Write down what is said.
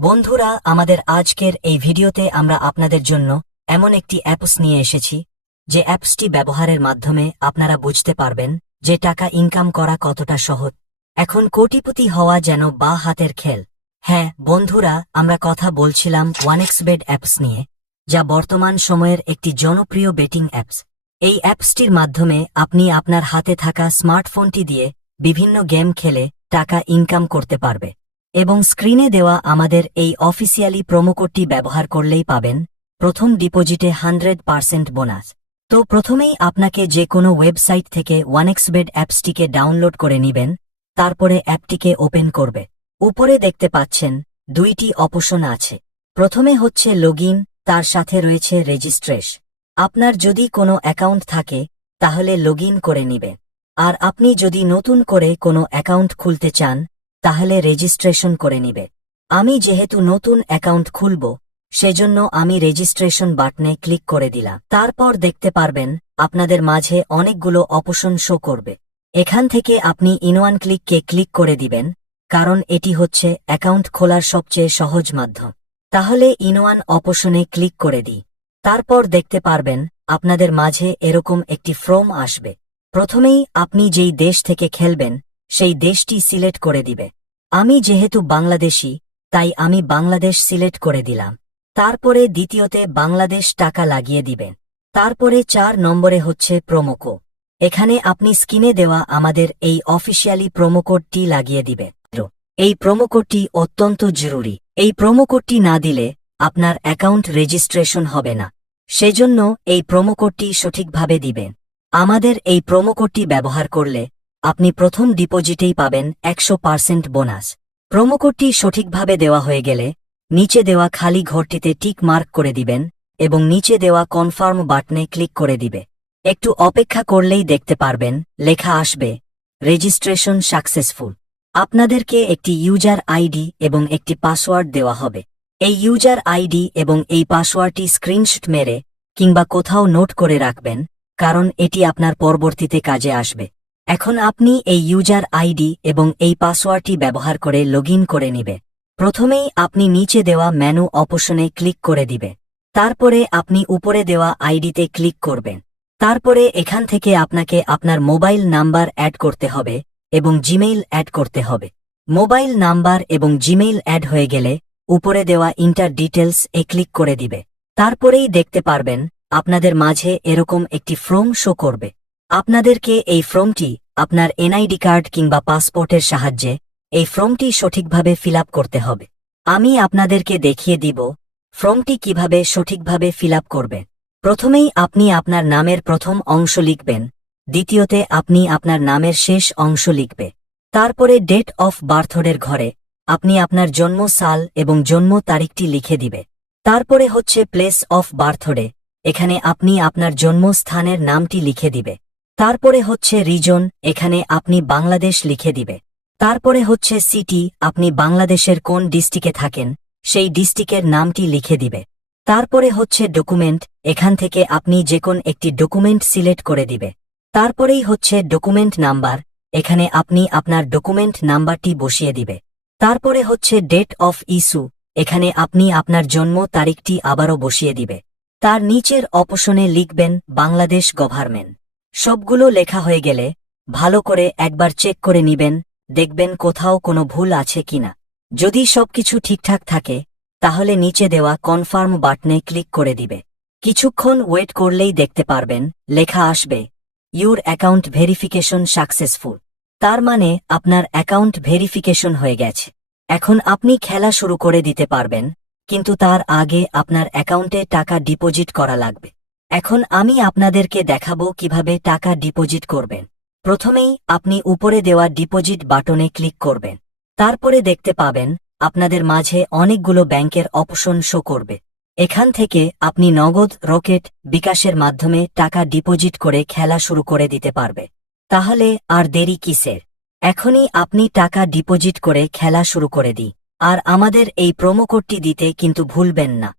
বন্ধুরা, আমাদের আজকের এই ভিডিওতে আমরা আপনাদের জন্য এমন একটি অ্যাপস নিয়ে এসেছি যে অ্যাপসটি ব্যবহারের মাধ্যমে আপনারা বুঝতে পারবেন যে টাকা ইনকাম করা কতটা সহজ। এখন কোটিপতি হওয়া যেন বা হাতের খেল। হ্যাঁ বন্ধুরা, আমরা কথা বলছিলাম ওয়ানএক্সবেট অ্যাপস নিয়ে, যা বর্তমান সময়ের একটি জনপ্রিয় বেটিং অ্যাপস। এই অ্যাপসটির মাধ্যমে আপনি আপনার হাতে থাকা স্মার্টফোনটি দিয়ে বিভিন্ন গেম খেলে টাকা ইনকাম করতে পারবে এবং স্ক্রিনে দেওয়া আমাদের এই অফিসিয়ালি প্রোমোকোডটি ব্যবহার করলেই পাবেন প্রথম ডিপোজিটে 100% বোনাস। তো প্রথমেই আপনাকে যে কোনো ওয়েবসাইট থেকে ওয়ানএক্সবেট অ্যাপসটিকে ডাউনলোড করে নেবেন, তারপরে অ্যাপটিকে ওপেন করবে। উপরে দেখতে পাচ্ছেন দুইটি অপশন আছে। প্রথমে হচ্ছে লগইন, তার সাথে রয়েছে রেজিস্ট্রেশন। আপনার যদি কোনো অ্যাকাউন্ট থাকে তাহলে লগইন করে নিবে, আর আপনি যদি নতুন করে কোনো অ্যাকাউন্ট খুলতে চান তাহলে রেজিস্ট্রেশন করে নিবে। আমি যেহেতু নতুন অ্যাকাউন্ট খুলব, সেজন্য আমি রেজিস্ট্রেশন বাটনে ক্লিক করে দিলাম। তারপর দেখতে পারবেন আপনাদের মাঝে অনেকগুলো অপশন শো করবে। এখান থেকে আপনি ইনওয়ান ক্লিককে ক্লিক করে দিবেন, কারণ এটি হচ্ছে অ্যাকাউন্ট খোলার সবচেয়ে সহজ মাধ্যম। তাহলে ইনওয়ান অপশনে ক্লিক করে দিই। তারপর দেখতে পারবেন আপনাদের মাঝে এরকম একটি ফর্ম আসবে। প্রথমেই আপনি যেই দেশ থেকে খেলবেন সেই দেশটি সিলেক্ট করে দিবে। আমি যেহেতু বাংলাদেশি, তাই আমি বাংলাদেশ সিলেক্ট করে দিলাম। তারপরে দ্বিতীয়তে বাংলাদেশ টাকা লাগিয়ে দিবেন। তারপরে 4 নম্বরে হচ্ছে প্রোমোকোড। এখানে আপনি স্ক্রিনে দেওয়া আমাদের এই অফিসিয়ালি প্রোমোকোডটি লাগিয়ে দিবে। এই প্রোমোকোডটি অত্যন্ত জরুরি। এই প্রোমোকোডটি না দিলে আপনার অ্যাকাউন্ট রেজিস্ট্রেশন হবে না, সেজন্য এই প্রোমোকোডটি সঠিকভাবে দিবেন। আমাদের এই প্রোমোকোডটি ব্যবহার করলে আপনি প্রথম ডিপোজিটেই পাবেন 100% বোনাস। প্রোমোকোডটি সঠিকভাবে দেওয়া হয়ে গেলে নিচে দেওয়া খালি ঘরটিতে টিক মার্ক করে দিবেন এবং নিচে দেওয়া কনফার্ম বাটনে ক্লিক করে দিবে। একটু অপেক্ষা করলেই দেখতে পারবেন লেখা আসবে রেজিস্ট্রেশন সাকসেসফুল। আপনাদেরকে একটি ইউজার আইডি এবং একটি পাসওয়ার্ড দেওয়া হবে। এই ইউজার আইডি এবং এই পাসওয়ার্ডটি স্ক্রিনশট মেরে কিংবা কোথাও নোট করে রাখবেন, কারণ এটি আপনার পরবর্তীতে কাজে আসবে। এখন আপনি এই ইউজার আইডি এবং এই পাসওয়ার্ডটি ব্যবহার করে লগইন করে নিবে। প্রথমেই আপনি নিচে দেওয়া মেনু অপশনে ক্লিক করে দিবে। তারপরে আপনি উপরে দেওয়া আইডিতে ক্লিক করবেন। তারপরে এখান থেকে আপনাকে আপনার মোবাইল নাম্বার অ্যাড করতে হবে এবং জিমেইল অ্যাড করতে হবে। মোবাইল নাম্বার এবং জিমেইল অ্যাড হয়ে গেলে উপরে দেওয়া ইন্টার ডিটেলস এ ক্লিক করে দিবে। তারপরেই দেখতে পারবেন আপনাদের মাঝে এরকম একটি ফর্ম শো করবে। আপনাদেরকে এই ফর্মটি আপনার এনআইডি কার্ড কিংবা পাসপোর্টের সাহায্যে এই ফর্মটি সঠিকভাবে ফিল আপ করতে হবে। আমি আপনাদেরকে দেখিয়ে দিব ফর্মটি কিভাবে সঠিকভাবে ফিল আপ করবে। প্রথমেই আপনি আপনার নামের প্রথম অংশ লিখবেন, দ্বিতীয়তে আপনি আপনার নামের শেষ অংশ লিখবে। তারপরে ডেট অফ বার্থডের ঘরে আপনি আপনার জন্ম সাল এবং জন্ম তারিখটি লিখে দিবে। তারপরে হচ্ছে প্লেস অফ বার্থডে, এখানে আপনি আপনার জন্মস্থানের নামটি লিখে দিবে। তারপরে হচ্ছে রিজন, এখানে আপনি বাংলাদেশ লিখে দিবে। তারপরে হচ্ছে সিটি, আপনি বাংলাদেশের কোন ডিস্ট্রিক্টে থাকেন সেই ডিস্ট্রিক্টের নামটি লিখে দিবে। তারপরে হচ্ছে ডকুমেন্ট, এখান থেকে আপনি যে কোন একটি ডকুমেন্ট সিলেক্ট করে দিবে। তারপরেই হচ্ছে ডকুমেন্ট নাম্বার, এখানে আপনি আপনার ডকুমেন্ট নাম্বারটি বসিয়ে দিবে। তারপরে হচ্ছে ডেট অফ ইস্যু, এখানে আপনি আপনার জন্ম তারিখটি আবারও বসিয়ে দিবে। তার নিচের অপশনে লিখবেন বাংলাদেশ গভর্নমেন্ট। সবগুলো লেখা হয়ে গেলে ভালো করে একবার চেক করে নিবেন, দেখবেন কোথাও কোনো ভুল আছে কিনা। যদি সবকিছু ঠিকঠাক থাকে তাহলে নিচে দেওয়া কনফার্ম বাটনে ক্লিক করে দিবে। কিছুক্ষণ ওয়েট করলেই দেখতে পারবেন লেখা আসবে ইউর অ্যাকাউন্ট ভেরিফিকেশন সাকসেসফুল। তার মানে আপনার অ্যাকাউন্ট ভেরিফিকেশন হয়ে গেছে। এখন আপনি খেলা শুরু করে দিতে পারবেন, কিন্তু তার আগে আপনার অ্যাকাউন্টে টাকা ডিপোজিট করা লাগবে। এখন আমি আপনাদেরকে দেখাবো কিভাবে টাকা ডিপোজিট করবেন। প্রথমেই আপনি উপরে দেওয়া ডিপোজিট বাটনে ক্লিক করবেন। তারপরে দেখতে পাবেন আপনাদের মাঝে অনেকগুলো ব্যাংকের অপশন শো করবে। এখান থেকে আপনি নগদ, রকেট, বিকাশের মাধ্যমে টাকা ডিপোজিট করে খেলা শুরু করে দিতে পারবে। তাহলে আর দেরি কিসের? এখনই আপনি টাকা ডিপোজিট করে খেলা শুরু করে দিই। আর আমাদের এই প্রোমোকোডটি দিতে কিন্তু ভুলবেন না।